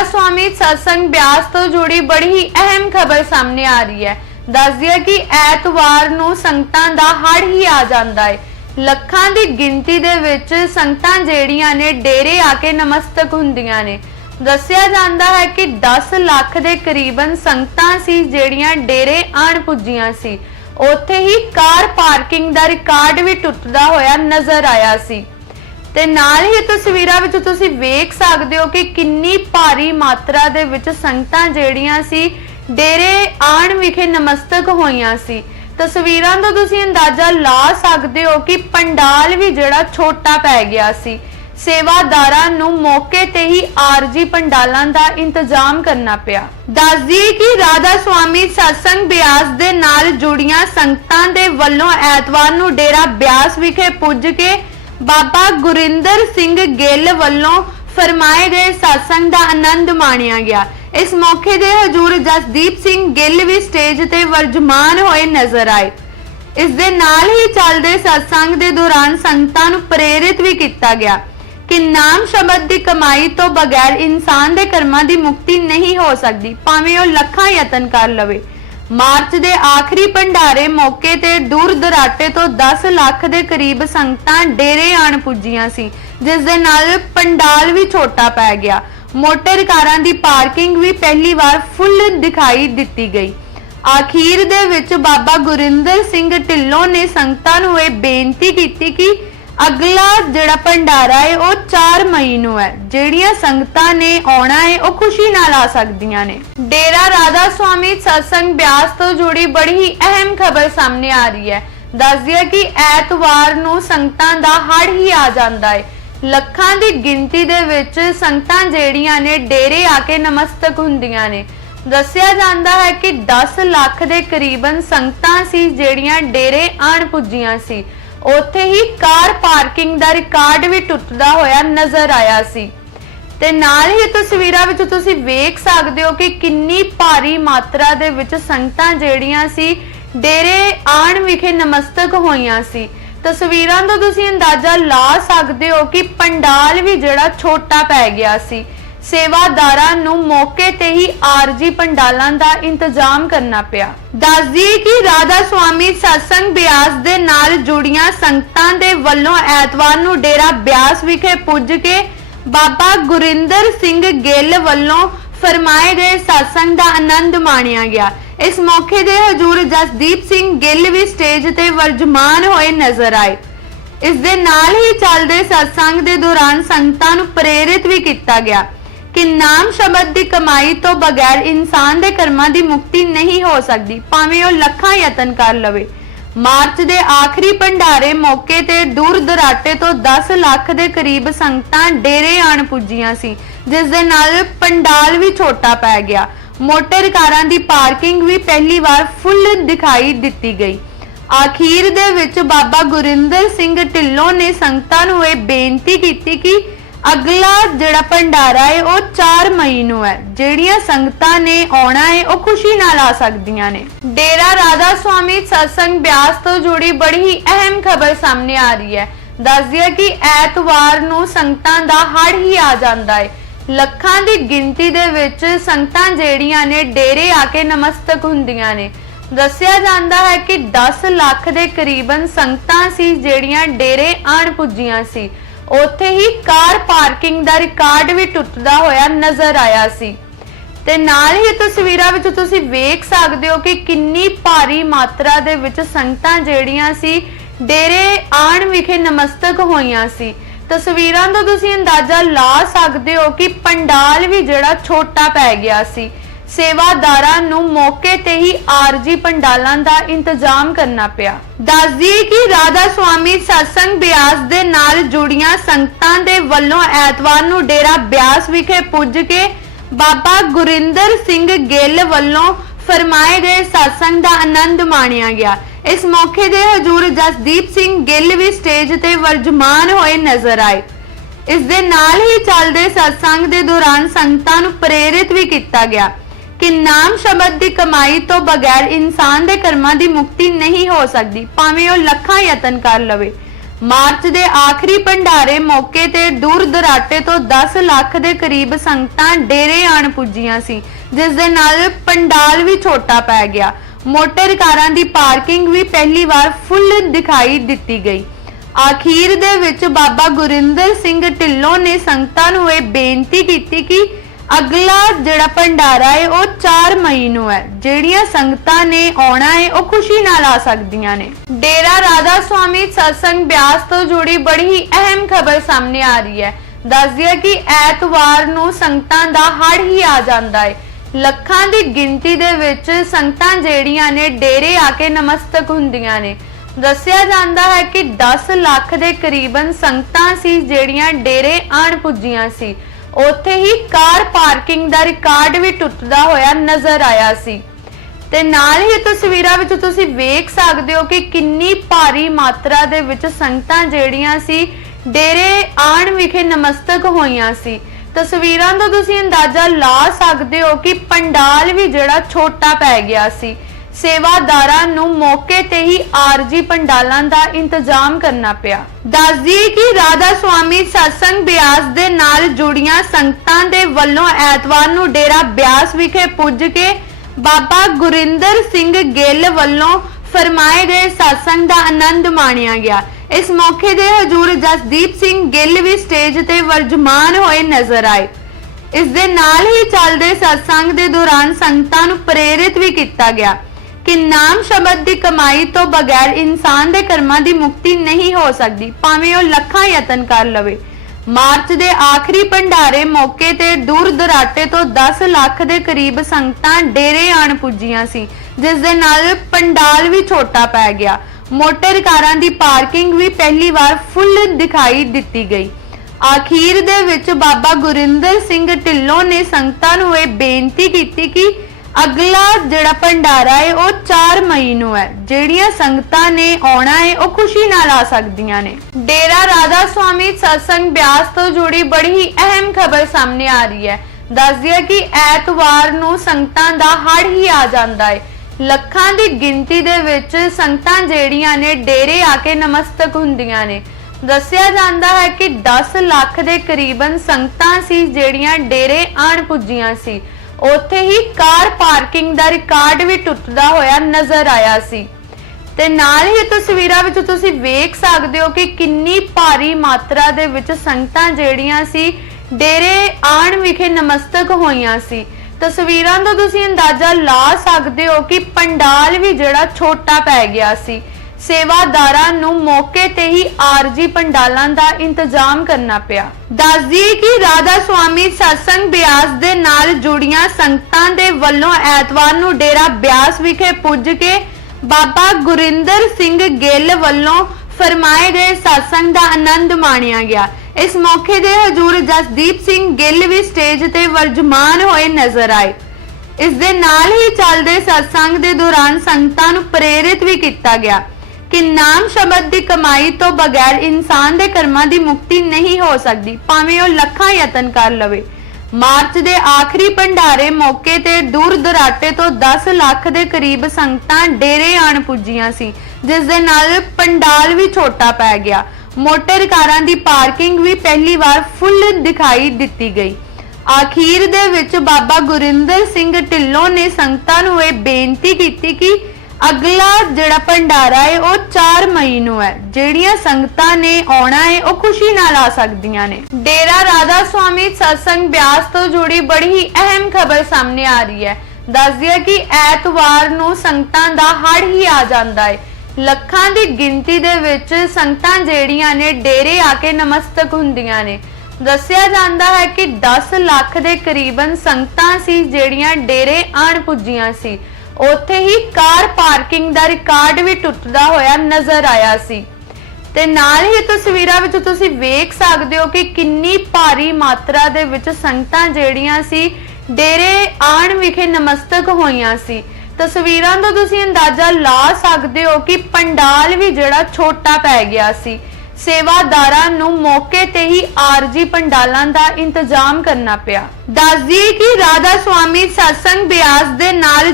ਰਾਧਾ ਸਵਾਮੀ ਸਤਸੰਗ ਬਿਆਸ ਤੋਂ ਜੁੜੀ ਬੜੀ ਹੀ ਅਹਿਮ ਖਬਰ ਸਾਹਮਣੇ ਆ ਰਹੀ ਹੈ ਦੱਸਦੀ ਹੈ ਕਿ ਐਤਵਾਰ ਨੂੰ ਸੰਗਤਾਂ ਦਾ ਹੜ ਹੀ ਆ ਜਾਂਦਾ ਹੈ ਲੱਖਾਂ ਦੀ ਗਿਣਤੀ ਦੇ ਵਿੱਚ ਸੰਗਤਾਂ ਜਿਹੜੀਆਂ ਨੇ ਡੇਰੇ ਆ ਕੇ ਨਮਸਤਕ ਹੁੰਦੀਆਂ ਨੇ ਦੱਸਿਆ ਜਾਂਦਾ ਹੈ ਕਿ 10 ਲੱਖ ਦੇ ਕਰੀਬਨ ਸੰਗਤਾਂ ਸੀ ਜਿਹੜੀਆਂ ਡੇਰੇ ਆਣ ਪੁੱਜੀਆਂ ਸੀ ਉੱਥੇ ਹੀ ਕਾਰ ਪਾਰਕਿੰਗ ਦਾ ਰਿਕਾਰਡ ਵੀ ਟੁੱਟਦਾ ਹੋਇਆ ਨਜ਼ਰ ਆਇਆ ਸੀ ਤੇ ਨਾਲ ਹੀ ਤਸਵੀਰਾਂ ਵਿੱਚ ਤੁਸੀਂ ਵੇਖ ਸਕਦੇ ਹੋ ਕਿ ਕਿੰਨੀ ਭਾਰੀ ਮਾਤਰਾ ਦੇ ਵਿੱਚ ਸੰਗਤਾਂ ਜਿਹੜੀਆਂ ਸੀ, ਡੇਰੇ ਆਣ ਵਿਖੇ ਨਮਸਤਕ ਹੋਈਆਂ ਸੀ। ਤਸਵੀਰਾਂ ਤੋਂ ਤੁਸੀਂ ਅੰਦਾਜ਼ਾ ਲਾ ਸਕਦੇ ਹੋ ਕਿ ਪੰਡਾਲ ਵੀ ਜਿਹੜਾ ਛੋਟਾ ਪੈ ਗਿਆ ਸੀ। ਸੇਵਾਦਾਰਾਂ ਨੂੰ ਮੌਕੇ ਤੇ ਹੀ ਆਰਜੀ ਪੰਡਾਲਾਂ ਦਾ ਇੰਤਜ਼ਾਮ ਕਰਨਾ ਪਿਆ। ਦੱਸ ਦਈਏ ਕਿ ਰਾਧਾ ਸੁਆਮੀ ਸਤਸੰਗ ਬਿਆਸ ਦੇ ਨਾਲ ਜੁੜੀਆਂ ਸੰਗਤਾਂ ਦੇ ਵੱਲੋਂ ਐਤਵਾਰ ਨੂੰ ਡੇਰਾ ਬਿਆਸ ਵਿਖੇ ਪੁੱਜ ਕੇ ਬਾਬਾ ਗੁਰਿੰਦਰ ਸਿੰਘ ਗਿੱਲ ਵੱਲੋਂ ਫਰਮਾਏ ਗਏ ਸਤਸੰਗ ਦਾ ਆਨੰਦ ਮਾਣਿਆ ਗਿਆ। ਇਸ ਮੌਕੇ ਦੇ ਹਜੂਰ ਜਸਦੀਪ ਸਿੰਘ ਗਿੱਲ ਵੀ ਸਟੇਜ ਤੇ ਵਰਜਮਾਨ ਹੋਏ ਨਜ਼ਰ ਆਏ। ਇਸ ਦੇ ਨਾਲ ਹੀ ਚੱਲਦੇ ਸਤਸੰਗ ਦੇ ਦੌਰਾਨ ਸੰਗਤਾਂ ਨੂੰ ਪ੍ਰੇਰਿਤ ਵੀ ਕੀਤਾ ਗਿਆ ਕਿ ਨਾਮ ਸ਼ਬਦ ਦੀ ਕਮਾਈ ਤੋਂ ਬਗੈਰ ਇਨਸਾਨ ਦੇ ਕਰਮਾਂ ਦੀ ਮੁਕਤੀ ਨਹੀਂ ਹੋ ਸਕਦੀ, ਭਾਵੇਂ ਉਹ ਲੱਖਾਂ ਯਤਨ ਕਰ ਲਵੇ। ਮਾਰਚ ਦੇ ਆਖਰੀ ਭੰਡਾਰੇ ਮੌਕੇ ਤੇ ਦੂਰ ਦਰਾਟੇ ਤੋਂ 10 ਲੱਖ ਦੇ ਕਰੀਬ ਸੰਗਤਾਂ ਡੇਰੇ ਆਣ ਪੁੱਜੀਆਂ ਸੀ, ਜਿਸ ਦੇ ਨਾਲ ਪੰਡਾਲ ਵੀ ਛੋਟਾ ਪੈ ਗਿਆ। ਮੋਟਰ ਕਾਰਾਂ ਦੀ ਪਾਰਕਿੰਗ ਵੀ ਪਹਿਲੀ ਵਾਰ ਫੁੱਲ ਦਿਖਾਈ ਦਿੱਤੀ ਗਈ। ਆਖੀਰ ਦੇ ਵਿੱਚ ਬਾਬਾ ਗੁਰਿੰਦਰ ਸਿੰਘ ਢਿੱਲੋਂ ਨੇ ਸੰਗਤਾਂ ਨੂੰ ਇਹ ਬੇਨਤੀ ਕੀਤੀ ਕਿ ਅਗਲਾ ਜਿਹੜਾ ਭੰਡਾਰਾ ਹੈ ਉਹ 4 ਮਈ ਨੂੰ ਹੈ। ਜਿਹੜੀਆਂ ਸੰਗਤਾਂ ਨੇ ਆਉਣਾ ਹੈ ਉਹ ਖੁਸ਼ੀ ਨਾਲ ਆ ਸਕਦੀਆਂ ਨੇ। ਡੇਰਾ ਰਾਧਾ ਸੁਆਮੀ ਸਤਸੰਗ ਬਿਆਸ ਤੋਂ ਜੁੜੀ ਬੜੀ ਹੀ ਅਹਿਮ ਖਬਰ ਸਾਹਮਣੇ ਆ ਰਹੀ ਹੈ। ਦੱਸਦੀ ਹੈ ਕਿ ਐਤਵਾਰ ਨੂੰ ਸੰਗਤਾਂ ਦਾ ਹੜ ਹੀ ਆ ਜਾਂਦਾ ਹੈ ਲੱਖਾਂ ਦੀ ਗਿਣਤੀ ਦੇ ਵਿੱਚ ਸੰਗਤਾਂ ਜਿਹੜੀਆਂ ਨੇ, ਡੇਰੇ ਆ ਕੇ ਨਮਸਤਕ ਹੁੰਦੀਆਂ ਨੇ। ਦੱਸਿਆ ਜਾਂਦਾ ਹੈ ਕਿ 10 ਲੱਖ ਦੇ ਕਰੀਬਨ ਸੰਗਤਾਂ ਸੀ, ਜਿਹੜੀਆਂ ਡੇਰੇ ਆਣ ਪੁੱਜੀਆਂ ਸੀ। ਉੱਥੇ ਹੀ ਕਾਰ ਪਾਰਕਿੰਗ ਦਾ ਰਿਕਾਰਡ ਵੀ ਟੁੱਟਦਾ ਹੋਇਆ ਨਜ਼ਰ ਆਇਆ ਸੀ। ਤੇ ਨਾਲ ਹੀ ਤਸਵੀਰਾਂ ਵਿੱਚ ਤੁਸੀਂ ਵੇਖ ਸਕਦੇ ਹੋ ਕਿ ਕਿੰਨੀ ਭਾਰੀ ਮਾਤਰਾ ਦੇ ਵਿੱਚ ਸੰਗਤਾਂ ਜਿਹੜੀਆਂ ਸੀ, ਡੇਰੇ ਆਣ ਵਿਖੇ ਨਮਸਤਕ ਹੋਈਆਂ ਸੀ। ਤਸਵੀਰਾਂ ਤੋਂ ਤੁਸੀਂ ਅੰਦਾਜ਼ਾ ਲਾ ਸਕਦੇ ਹੋ ਕਿ ਪੰਡਾਲ ਵੀ ਜਿਹੜਾ ਛੋਟਾ ਪੈ ਗਿਆ ਸੀ। ਸੇਵਾਦਾਰਾਂ ਨੂੰ ਮੌਕੇ ਤੇ ਹੀ ਆਰਜੀ ਪੰਡਾਲਾਂ ਦਾ ਇੰਤਜ਼ਾਮ ਕਰਨਾ ਪਿਆ। ਦੱਸ ਕਿ ਰਾਧਾ ਸੁਆਮੀ ਸਤਸੰਗ ਬਿਆਸ ਦੇ ਨਾਲ ਜੁੜੀਆਂ ਸੰਗਤਾਂ ਦੇ ਵੱਲੋਂ ਐਤਵਾਰ ਨੂੰ ਡੇਰਾ ਬਿਆਸ ਵਿਖੇ ਪੁੱਜ ਕੇ ਬਾਬਾ ਗੁਰਿੰਦਰ ਸਿੰਘ ਗਿੱਲ ਵੱਲੋਂ ਫਰਮਾਏ ਗਏ ਸਤਸੰਗ ਦਾ ਆਨੰਦ ਮਾਣਿਆ ਗਿਆ। ਇਸ ਮੌਕੇ ਦੇ ਹਜੂਰ ਜਸਦੀਪ ਸਿੰਘ ਗਿੱਲ ਵੀ ਸਟੇਜ ਤੇ ਵਰਜਮਾਨ ਹੋਏ ਨਜ਼ਰ ਆਏ। ਇਸ ਦੇ ਨਾਲ ਹੀ ਚੱਲਦੇ ਸਤਸੰਗ ਦੇ ਦੌਰਾਨ ਸੰਗਤਾਂ ਨੂੰ ਪ੍ਰੇਰਿਤ ਵੀ ਕੀਤਾ ਗਿਆ। ਕਿ ਨਾਮ ਸ਼ਬਦ ਦੀ ਕਮਾਈ ਤੋਂ ਬਗੈਰ ਇਨਸਾਨ ਦੇ ਕਰਮਾਂ ਦੀ ਮੁਕਤੀ ਨਹੀਂ ਹੋ ਸਕਦੀ, ਭਾਵੇਂ ਉਹ ਲੱਖਾਂ ਯਤਨ ਕਰ ਲਵੇ। ਮਾਰਚ ਦੇ ਆਖਰੀ ਭੰਡਾਰੇ ਮੌਕੇ ਤੇ ਦੂਰ ਦਰਾਟੇ ਤੋਂ 10 ਲੱਖ ਦੇ ਕਰੀਬ ਸੰਗਤਾਂ ਡੇਰੇ ਆਣ ਪੁੱਜੀਆਂ ਸੀ, ਜਿਸ ਦੇ ਨਾਲ ਪੰਡਾਲ ਵੀ ਛੋਟਾ ਪੈ ਗਿਆ। ਮੋਟਰ ਕਾਰਾਂ ਦੀ ਪਾਰਕਿੰਗ ਵੀ ਪਹਿਲੀ ਵਾਰ ਫੁੱਲ ਦਿਖਾਈ ਦਿੱਤੀ ਗਈ। ਆਖੀਰ ਦੇ ਵਿੱਚ ਬਾਬਾ ਗੁਰਿੰਦਰ ਸਿੰਘ ਢਿੱਲੋਂ ਨੇ ਸੰਗਤਾਂ ਨੂੰ ਇਹ ਬੇਨਤੀ ਕੀਤੀ ਕਿ ਅਗਲਾ ਜਿਹੜਾ ਭੰਡਾਰਾ ਹੈ, ਉਹ 4 ਮਈ ਨੂੰ ਹੈ। ਜਿਹੜੀਆਂ ਸੰਗਤਾਂ ਨੇ ਆਉਣਾ ਹੈ, ਉਹ ਖੁਸ਼ੀ ਨਾਲ ਆ ਸਕਦੀਆਂ ਨੇ। ਡੇਰਾ ਰਾਧਾ ਸੁਆਮੀ ਸਤਸੰਗ ਬਿਆਸ ਤੋਂ ਜੁੜੀ ਬੜੀ ਹੀ ਅਹਿਮ ਖਬਰ ਸਾਹਮਣੇ ਆ ਰਹੀ ਹੈ। ਦੱਸਦੀ ਹੈ ਕਿ ਐਤਵਾਰ ਨੂੰ ਸੰਗਤਾਂ ਦਾ ਹੜ ਹੀ ਆ ਜਾਂਦਾ ਹੈ। ਲੱਖਾਂ ਦੀ ਗਿਣਤੀ ਦੇ ਵਿੱਚ ਸੰਗਤਾਂ ਜਿਹੜੀਆਂ ਨੇ, ਡੇਰੇ ਆ ਕੇ ਨਮਸਤਕ ਹੁੰਦੀਆਂ ਨੇ। ਦੱਸਿਆ ਜਾਂਦਾ ਹੈ ਕਿ 10 ਲੱਖ ਦੇ ਕਰੀਬਨ ਸੰਗਤਾਂ ਸੀ, ਜਿਹੜੀਆਂ ਡੇਰੇ ਆਣ ਪੁੱਜੀਆਂ ਸੀ। ਉੱਥੇ ਹੀ ਕਾਰ ਪਾਰਕਿੰਗ ਦਾ ਰਿਕਾਰਡ ਵੀ ਟੁੱਟਦਾ ਹੋਇਆ ਨਜ਼ਰ ਆਇਆ ਸੀ। ਤੇ ਨਾਲ ਹੀ ਤਸਵੀਰਾਂ ਵਿੱਚ ਤੁਸੀਂ ਵੇਖ ਸਕਦੇ ਹੋ ਕਿ ਕਿੰਨੀ ਭਾਰੀ ਮਾਤਰਾ ਦੇ ਵਿੱਚ ਸੰਗਤਾਂ ਜਿਹੜੀਆਂ ਸੀ, ਡੇਰੇ ਆਣ ਵਿਖੇ ਨਮਸਤਕ ਹੋਈਆਂ ਸੀ। ਤਸਵੀਰਾਂ ਤੋਂ ਤੁਸੀਂ ਅੰਦਾਜ਼ਾ ਲਾ ਸਕਦੇ ਹੋ ਕਿ ਪੰਡਾਲ ਵੀ ਜਿਹੜਾ ਛੋਟਾ ਪੈ ਗਿਆ ਸੀ। ਸੇਵਾਦਾਰਾਂ ਨੂੰ ਮੌਕੇ ਤੇ ਹੀ ਆਰਜੀ ਪੰਡਾਲਾਂ ਦਾ ਇੰਤਜ਼ਾਮ ਕਰਨਾ ਪਿਆ। ਦੱਸ ਕਿ ਰਾਧਾ ਸੁਆਮੀ ਸਤਸੰਗ ਬਿਆਸ ਦੇ ਨਾਲ ਜੁੜੀਆਂ ਸੰਗਤਾਂ ਦੇ ਵੱਲੋਂ ਐਤਵਾਰ ਨੂੰ ਡੇਰਾ ਬਿਆਸ ਵਿਖੇ ਪੁੱਜ ਕੇ ਬਾਬਾ ਗੁਰਿੰਦਰ ਸਿੰਘ ਗਿੱਲ ਵੱਲੋਂ ਫਰਮਾਏ ਗਏ ਸਤਸੰਗ ਦਾ ਆਨੰਦ ਮਾਣਿਆ ਗਿਆ। ਇਸ ਮੌਕੇ ਦੇ ਹਜੂਰ ਜਸਦੀਪ ਸਿੰਘ ਗਿੱਲ ਵੀ ਸਟੇਜ ਤੇ ਵਰਜਮਾਨ ਹੋਏ ਨਜ਼ਰ ਆਏ। ਇਸ ਦੇ ਨਾਲ ਹੀ ਚੱਲਦੇ ਸਤਸੰਗ ਦੇ ਦੌਰਾਨ ਸੰਗਤਾਂ ਨੂੰ ਪ੍ਰੇਰਿਤ ਵੀ ਕੀਤਾ ਗਿਆ। ਕਿ ਨਾਮ ਸ਼ਬਦ ਦੀ ਕਮਾਈ ਤੋਂ ਬਗੈਰ ਇਨਸਾਨ ਦੇ ਕਰਮਾਂ ਦੀ ਮੁਕਤੀ ਨਹੀਂ ਹੋ ਸਕਦੀ, ਭਾਵੇਂ ਉਹ ਲੱਖਾਂ ਯਤਨ ਕਰ ਲਵੇ। ਮਾਰਚ ਦੇ ਆਖਰੀ ਭੰਡਾਰੇ ਮੌਕੇ ਤੇ ਦੂਰ ਦਰਾਟੇ ਤੋਂ 10 ਲੱਖ ਦੇ ਕਰੀਬ ਸੰਗਤਾਂ ਡੇਰੇ ਆਣ ਪੁੱਜੀਆਂ ਸੀ, ਜਿਸ ਦੇ ਨਾਲ ਪੰਡਾਲ ਵੀ ਛੋਟਾ ਪੈ ਗਿਆ। ਮੋਟਰ ਕਾਰਾਂ ਦੀ ਪਾਰਕਿੰਗ ਵੀ ਪਹਿਲੀ ਵਾਰ ਫੁੱਲ ਦਿਖਾਈ ਦਿੱਤੀ ਗਈ। ਆਖੀਰ ਦੇ ਵਿੱਚ ਬਾਬਾ ਗੁਰਿੰਦਰ ਸਿੰਘ ਢਿੱਲੋਂ ਨੇ ਸੰਗਤਾਂ ਨੂੰ ਇਹ ਬੇਨਤੀ ਕੀਤੀ ਕਿ ਅਗਲਾ ਜਿਹੜਾ ਭੰਡਾਰਾ ਹੈ ਉਹ 4 ਮਈ ਨੂੰ ਹੈ। ਜਿਹੜੀਆਂ ਸੰਗਤਾਂ ਨੇ ਆਉਣਾ ਹੈ ਉਹ ਖੁਸ਼ੀ ਨਾਲ ਆ ਸਕਦੀਆਂ ਨੇ। ਡੇਰਾ ਰਾਧਾ ਸਵਾਮੀ ਸਤਸੰਗ ਬਿਆਸ ਤੋਂ ਜੁੜੀ ਬੜੀ ਹੀ ਅਹਿਮ ਖਬਰ ਸਾਹਮਣੇ ਆ ਰਹੀ ਹੈ। ਦੱਸ ਦਿਆ ਕਿ ਐਤਵਾਰ ਨੂੰ ਸੰਗਤਾਂ ਦਾ ਹੜ ਹੀ ਆ ਜਾਂਦਾ ਹੈ ਲੱਖਾਂ ਦੀ ਗਿਣਤੀ ਦੇ ਵਿੱਚ ਸੰਗਤਾਂ ਜਿਹੜੀਆਂ ਨੇ, ਡੇਰੇ ਆ ਕੇ ਨਮਸਤਕ ਹੁੰਦੀਆਂ ਨੇ। ਦੱਸਿਆ ਜਾਂਦਾ ਹੈ ਕਿ 10 ਲੱਖ ਦੇ ਕਰੀਬਨ ਸੰਗਤਾਂ ਸੀ, ਜਿਹੜੀਆਂ ਡੇਰੇ ਆਣ ਪੁੱਜੀਆਂ ਸੀ। ਉੱਥੇ ਹੀ ਕਾਰ ਪਾਰਕਿੰਗ ਦਾ ਰਿਕਾਰਡ ਵੀ ਟੁੱਟਦਾ ਹੋਇਆ ਨਜ਼ਰ ਆਇਆ ਸੀ। ਤੇ ਨਾਲ ਹੀ ਤਸਵੀਰਾਂ ਵਿੱਚ ਤੁਸੀਂ ਵੇਖ ਸਕਦੇ ਹੋ ਕਿ ਕਿੰਨੀ ਭਾਰੀ ਮਾਤਰਾ ਦੇ ਵਿੱਚ ਸੰਗਤਾਂ ਜਿਹੜੀਆਂ ਸੀ, ਡੇਰੇ ਆਣ ਵਿਖੇ ਨਮਸਤਕ ਹੋਈਆਂ ਸੀ। ਤਸਵੀਰਾਂ ਤੋਂ ਤੁਸੀਂ ਅੰਦਾਜ਼ਾ ਲਾ ਸਕਦੇ ਹੋ ਕਿ ਪੰਡਾਲ ਵੀ ਜਿਹੜਾ ਛੋਟਾ ਪੈ ਗਿਆ ਸੀ। ਸੇਵਾਦਾਰਾਂ ਨੂੰ ਮੌਕੇ ਤੇ ਹੀ ਆਰਜੀ ਪੰਡਾਲਾਂ ਦਾ ਇੰਤਜ਼ਾਮ ਕਰਨਾ ਪਿਆ। ਦੱਸ ਕਿ ਰਾਧਾ ਸੁਆਮੀ ਸਤਸੰਗ ਬਿਆਸ ਦੇ ਨਾਲ ਜੁੜੀਆਂ ਸੰਗਤਾਂ ਦੇ ਵੱਲੋਂ ਐਤਵਾਰ ਨੂੰ ਡੇਰਾ ਬਿਆਸ ਵਿਖੇ ਪੁੱਜ ਕੇ ਬਾਬਾ ਗੁਰਿੰਦਰ ਸਿੰਘ ਗਿੱਲ ਵੱਲੋਂ ਫਰਮਾਏ ਗਏ ਸਤਸੰਗ ਦਾ ਆਨੰਦ ਮਾਣਿਆ ਗਿਆ। ਇਸ ਮੌਕੇ ਦੇ ਹਜੂਰ ਜਸਦੀਪ ਸਿੰਘ ਗਿੱਲ ਵੀ ਸਟੇਜ ਤੇ ਵਰਜਮਾਨ ਹੋਏ ਨਜ਼ਰ ਆਏ। ਇਸ ਦੇ ਨਾਲ ਹੀ ਚੱਲਦੇ ਸਤਸੰਗ ਦੇ ਦੌਰਾਨ ਸੰਗਤਾਂ ਨੂੰ ਪ੍ਰੇਰਿਤ ਵੀ ਕੀਤਾ ਗਿਆ। ਕਿ ਨਾਮ ਸ਼ਬਦ ਦੀ ਕਮਾਈ ਤੋਂ ਬਗੈਰ ਇਨਸਾਨ ਦੇ ਕਰਮਾਂ ਦੀ ਮੁਕਤੀ ਨਹੀਂ ਹੋ ਸਕਦੀ, ਭਾਵੇਂ ਉਹ ਲੱਖਾਂ ਯਤਨ ਕਰ ਲਵੇ। ਮਾਰਚ ਦੇ ਆਖਰੀ ਭੰਡਾਰੇ ਮੌਕੇ ਤੇ ਦੂਰ ਦਰਾਟੇ ਤੋਂ 10 ਲੱਖ ਦੇ ਕਰੀਬ ਸੰਗਤਾਂ ਡੇਰੇ ਆਣ ਪੁੱਜੀਆਂ ਸੀ, ਜਿਸ ਦੇ ਨਾਲ ਪੰਡਾਲ ਵੀ ਛੋਟਾ ਪੈ ਗਿਆ। ਮੋਟਰ ਕਾਰਾਂ ਦੀ ਪਾਰਕਿੰਗ ਵੀ ਪਹਿਲੀ ਵਾਰ ਫੁੱਲ ਦਿਖਾਈ ਦਿੱਤੀ ਗਈ। ਆਖੀਰ ਦੇ ਵਿੱਚ ਬਾਬਾ ਗੁਰਿੰਦਰ ਸਿੰਘ ਢਿੱਲੋਂ ਨੇ ਸੰਗਤਾਂ ਨੂੰ ਇਹ ਬੇਨਤੀ ਕੀਤੀ ਕਿ ਅਗਲਾ ਜਿਹੜਾ ਭੰਡਾਰਾ ਹੈ, ਉਹ 4 ਮਈ ਨੂੰ ਹੈ। ਜਿਹੜੀਆਂ ਸੰਗਤਾਂ ਨੇ ਆਉਣਾ ਹੈ, ਉਹ ਖੁਸ਼ੀ ਨਾਲ ਆ ਸਕਦੀਆਂ ਨੇ। ਡੇਰਾ ਰਾਧਾ ਸਵਾਮੀ ਸਤਸੰਗ ਬਿਆਸ ਤੋਂ ਜੁੜੀ ਬੜੀ ਹੀ ਅਹਿਮ ਖਬਰ ਸਾਹਮਣੇ ਆ ਰਹੀ ਹੈ। ਦੱਸ ਦਿਆ ਕਿ ਐਤਵਾਰ ਨੂੰ ਸੰਗਤਾਂ ਦਾ ਹੜ ਹੀ ਆ ਜਾਂਦਾ ਹੈ। ਲੱਖਾਂ ਦੀ ਗਿਣਤੀ ਦੇ ਵਿੱਚ ਸੰਗਤਾਂ ਜਿਹੜੀਆਂ ਨੇ, ਡੇਰੇ ਆ ਕੇ ਨਮਸਤਕ ਹੁੰਦੀਆਂ ਨੇ। ਦੱਸਿਆ ਜਾਂਦਾ ਹੈ ਕਿ 10 ਲੱਖ ਦੇ ਕਰੀਬਨ ਸੰਗਤਾਂ ਸੀ, ਜਿਹੜੀਆਂ ਡੇਰੇ ਆਣ ਪੁੱਜੀਆਂ ਸੀ। ਉੱਥੇ ਹੀ ਕਾਰ ਪਾਰਕਿੰਗ ਦਾ ਰਿਕਾਰਡ ਵੀ ਟੁੱਟਦਾ ਹੋਇਆ ਨਜ਼ਰ ਆਇਆ ਸੀ। ਤੇ ਨਾਲ ਹੀ ਤਸਵੀਰਾਂ ਵਿੱਚ ਤੁਸੀਂ ਵੇਖ ਸਕਦੇ ਹੋ ਕਿ ਕਿੰਨੀ ਭਾਰੀ ਮਾਤਰਾ ਦੇ ਵਿੱਚ ਸੰਗਤਾਂ ਜਿਹੜੀਆਂ ਸੀ, ਡੇਰੇ ਆਣ ਵਿਖੇ ਨਮਸਤਕ ਹੋਈਆਂ ਸੀ। ਤਸਵੀਰਾਂ ਤੋਂ ਤੁਸੀਂ ਅੰਦਾਜ਼ਾ ਲਾ ਸਕਦੇ ਹੋ ਕਿ ਪੰਡਾਲ ਵੀ ਜਿਹੜਾ ਛੋਟਾ ਪੈ ਗਿਆ ਸੀ। ਸੇਵਾਦਾਰਾਂ ਨੂੰ ਮੌਕੇ ਤੇ ਹੀ ਆਰਜੀ ਪੰਡਾਲਾਂ ਦਾ ਇੰਤਜ਼ਾਮ ਕਰਨਾ ਪਿਆ। ਦੱਸ ਕਿ ਰਾਧਾ ਸੁਆਮੀ ਸਤਸੰਗ ਬਿਆਸ ਦੇ ਨਾਲ ਜੁੜੀਆਂ ਸੰਗਤਾਂ ਦੇ ਵੱਲੋਂ ਐਤਵਾਰ ਨੂੰ ਡੇਰਾ ਬਿਆਸ ਵਿਖੇ ਪੁੱਜ ਕੇ ਬਾਬਾ ਗੁਰਿੰਦਰ ਸਿੰਘ ਗਿੱਲ ਵੱਲੋਂ ਫਰਮਾਏ ਗਏ ਸਤਸੰਗ ਦਾ ਆਨੰਦ ਮਾਣਿਆ ਗਿਆ। ਇਸ ਮੌਕੇ ਦੇ ਹਜੂਰ ਜਸਦੀਪ ਸਿੰਘ ਗਿੱਲ ਵੀ ਸਟੇਜ ਤੇ ਵਰਜਮਾਨ ਹੋਏ ਨਜ਼ਰ ਆਏ। ਇਸ ਦੇ ਨਾਲ ਹੀ ਚੱਲਦੇ ਸਤਸੰਗ ਦੇ ਦੌਰਾਨ ਸੰਗਤਾਂ ਨੂੰ ਪ੍ਰੇਰਿਤ ਵੀ ਕੀਤਾ ਗਿਆ। ਕਿ ਨਾਮ ਸ਼ਬਦ ਦੀ ਕਮਾਈ ਤੋਂ ਬਗੈਰ ਇਨਸਾਨ ਦੇ ਕਰਮਾਂ ਦੀ ਮੁਕਤੀ ਨਹੀਂ ਹੋ ਸਕਦੀ, ਭਾਵੇਂ ਉਹ ਲੱਖਾਂ ਯਤਨ ਕਰ ਲਵੇ। ਮਾਰਚ ਦੇ ਆਖਰੀ ਭੰਡਾਰੇ ਮੌਕੇ ਤੇ ਦੂਰ ਦਰਾਟੇ ਤੋਂ 10 ਲੱਖ ਦੇ ਕਰੀਬ ਸੰਗਤਾਂ ਡੇਰੇ ਆਣ ਪੁੱਜੀਆਂ ਸੀ, ਜਿਸ ਦੇ ਨਾਲ ਪੰਡਾਲ ਵੀ ਛੋਟਾ ਪੈ ਗਿਆ। ਮੋਟਰ ਕਾਰਾਂ ਦੀ ਪਾਰਕਿੰਗ ਵੀ ਪਹਿਲੀ ਵਾਰ ਫੁੱਲ ਦਿਖਾਈ ਦਿੱਤੀ ਗਈ। ਆਖੀਰ ਦੇ ਵਿੱਚ ਬਾਬਾ ਗੁਰਿੰਦਰ ਸਿੰਘ ਢਿੱਲੋਂ ਨੇ ਸੰਗਤਾਂ ਨੂੰ ਇਹ ਬੇਨਤੀ ਕੀਤੀ ਕਿ ਅਗਲਾ ਜਿਹੜਾ ਭੰਡਾਰਾ ਹੈ ਉਹ 4 ਮਈ ਨੂੰ ਹੈ। ਜਿਹੜੀਆਂ ਸੰਗਤਾਂ ਨੇ ਆਉਣਾ ਹੈ ਉਹ ਖੁਸ਼ੀ ਨਾਲ ਆ ਸਕਦੀਆਂ ਨੇ। ਡੇਰਾ ਰਾਧਾ ਸਵਾਮੀ ਸਤਸੰਗ ਬਿਆਸ ਤੋਂ ਜੁੜੀ ਬੜੀ ਹੀ ਅਹਿਮ ਖਬਰ ਸਾਹਮਣੇ ਆ ਰਹੀ ਹੈ। ਦੱਸ ਦਿਆ ਕਿ ਐਤਵਾਰ ਨੂੰ ਸੰਗਤਾਂ ਦਾ ਹੜ ਹੀ ਆ ਜਾਂਦਾ ਹੈ ਲੱਖਾਂ ਦੀ ਗਿਣਤੀ ਦੇ ਵਿੱਚ ਸੰਗਤਾਂ ਜਿਹੜੀਆਂ ਨੇ, ਡੇਰੇ ਆ ਕੇ ਨਮਸਤਕ ਹੁੰਦੀਆਂ ਨੇ। ਦੱਸਿਆ ਜਾਂਦਾ ਹੈ ਕਿ 10 ਲੱਖ ਦੇ ਕਰੀਬਨ ਸੰਗਤਾਂ ਸੀ, ਜਿਹੜੀਆਂ ਡੇਰੇ ਆਣ ਪੁੱਜੀਆਂ ਸੀ। ਉੱਥੇ ਹੀ ਕਾਰ ਪਾਰਕਿੰਗ ਦਾ ਰਿਕਾਰਡ ਵੀ ਟੁੱਟਦਾ ਹੋਇਆ ਨਜ਼ਰ ਆਇਆ ਸੀ। ਤੇ ਨਾਲ ਹੀ ਤਸਵੀਰਾਂ ਵਿੱਚ ਤੁਸੀਂ ਵੇਖ ਸਕਦੇ ਹੋ ਕਿ ਕਿੰਨੀ ਭਾਰੀ ਮਾਤਰਾ ਦੇ ਵਿੱਚ ਸੰਗਤਾਂ ਜਿਹੜੀਆਂ ਸੀ, ਡੇਰੇ ਆਣ ਵਿਖੇ ਨਮਸਤਕ ਹੋਈਆਂ ਸੀ। ਤਸਵੀਰਾਂ ਤੋਂ ਤੁਸੀਂ ਅੰਦਾਜ਼ਾ ਲਾ ਸਕਦੇ ਹੋ ਕਿ ਪੰਡਾਲ ਵੀ ਜਿਹੜਾ ਛੋਟਾ ਪੈ ਗਿਆ ਸੀ। ਸੇਵਾਦਾਰਾਂ ਨੂੰ ਮੌਕੇ ਤੇ ਹੀ ਆਰਜੀ ਪੰਡਾਲਾਂ ਦਾ ਇੰਤਜ਼ਾਮ ਕਰਨਾ ਪਿਆ। ਦੱਸ ਦਈਏ ਕਿ ਰਾਧਾ ਸੁਆਮੀ ਸਤਸੰਗ ਬਿਆਸ ਦੇ ਨਾਲ